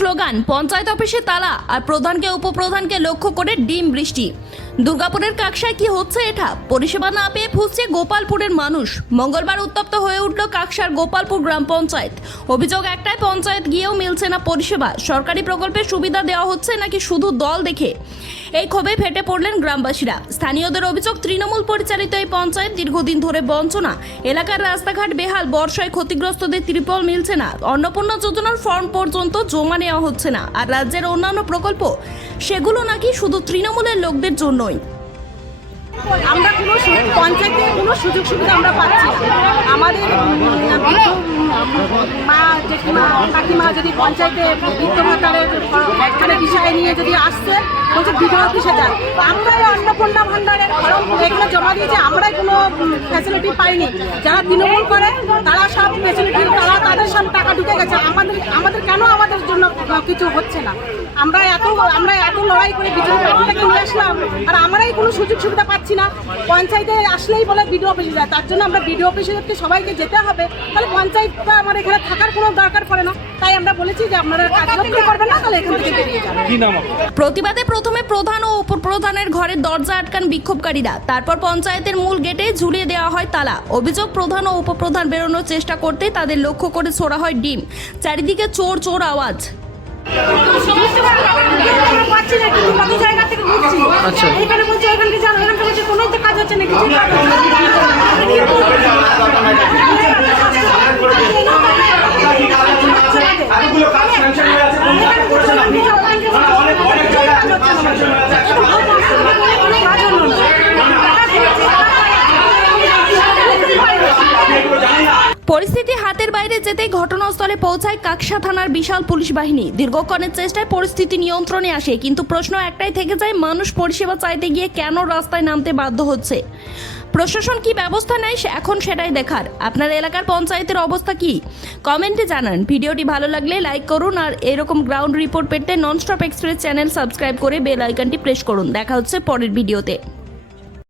Slogan, panchayat অফিসে তালা আর প্রধানকে উপপ্রধানকে লক্ষ্য করে ডিম বৃষ্টি। দুর্গাপুরের কাকসায় কি হচ্ছে এটা? পরিষেবা না পেয়ে ফুঁসছে গোপালপুরের মানুষ। মঙ্গলবার উত্তপ্ত হয়ে উঠল কাকসার গোপালপুর গ্রাম পঞ্চায়েত। অভিযোগ একটাই, পঞ্চায়েত গিয়েও মিলছে না পরিষেবা। সরকারি প্রকল্পের সুবিধা দেওয়া হচ্ছে নাকি শুধু দল দেখে? এই ক্ষোভে ফেটে পড়লেন গ্রামবাসীরা। স্থানীয়দের অভিযোগ, তৃণমূল পরিচালিত এই পঞ্চায়েত দীর্ঘদিন ধরে বঞ্চনা। এলাকার রাস্তাঘাট বেহাল, বর্ষায় ক্ষতিগ্রস্তদের ত্রিপল মিলছে না, অন্নপূর্ণা যোজনার ফর্ম পর্যন্ত জমা নেওয়া হচ্ছে না, আর রাজ্যের অন্যান্য প্রকল্প সেগুলো নাকি শুধু তৃণমূলের লোকদের জন্যই। আমরা কোনো পঞ্চায়েতে কোনো সুযোগ সুবিধা আমরা পাচ্ছি না। আমাদের মা জেঠিমা কাকিমা যদি পঞ্চায়েতে বৃদ্ধ ভাতারের এখানে বিষয় নিয়ে যদি আসছে, বলছে বিডিও অফিসে যান, আমরাই অন্নপূর্ণা ভাণ্ডারের ফর্ম এখানে জমা দিয়েছি, আমরাই কোনো ফ্যাসিলিটি পাইনি। যারা তৃণমূল করে তারা সব ফ্যাসিলিটি, তাদের সব টাকা ঢুকে গেছে। আমাদের কেন আমাদের জন্য কিছু হচ্ছে না? আমরা এত লড়াই করে বিজেপি পার্টিটাকে নিয়ে আসলাম, আর আমরাই কোনো সুযোগ সুবিধা পাচ্ছি না। পঞ্চায়েতে আসলেই বলে বিডিও অফিসে যায়, তার জন্য আমরা বিডিও অফিসে সবাইকে যেতে হবে। তাহলে পঞ্চায়েতটা আমার এখানে থাকার কোনো দরকার পড়ে না। তাই আমরা বলেছি যে আপনারা কাজ করবেন না, তাহলে এখান থেকে বেরিয়ে যাবেন। প্রতিবাদে প্রথমে প্রধান ও উপপ্রধানের ঘরের দরজা আটকান বিক্ষোভকারীরা, তারপর পঞ্চায়েতের মূল গেটে ঝুলিয়ে দেওয়া হয় তালা। অভিযোগ, প্রধান ও উপপ্রধান বেরোনোর চেষ্টা করতে তাদের লক্ষ্য করে ছোড়া হয় ডিম। চারিদিকে চোর চোর আওয়াজ। এখানে বলছে ওখানে যান, ওখানে বলছে কোনো তো কাজ হচ্ছে না, কিছু পরিস্থিতি হাতের বাইরে যেতেই ঘটনাস্থলে পৌঁছায় কাকসা থানার বিশাল পুলিশ বাহিনী। দীর্ঘক্ষণের চেষ্টায় পরিস্থিতি নিয়ন্ত্রণে আসে, কিন্তু প্রশ্ন একটাই থেকে যায়, মানুষ পরিষেবা চাইতে গিয়ে কেন রাস্তায় নামতে বাধ্য হচ্ছে? প্রশাসন কি ব্যবস্থা নেয় এখন সেটাই দেখার। আপনার এলাকার পঞ্চায়েতের অবস্থা কি? কমেন্টে জানান। ভিডিওটি ভালো লাগলে লাইক করুন, আর এরকম গ্রাউন্ড রিপোর্ট পেতে ননস্টপ এক্সপ্রেস চ্যানেল সাবস্ক্রাইব করে বেল আইকনটি প্রেস করুন। দেখা হচ্ছে পরের ভিডিওতে।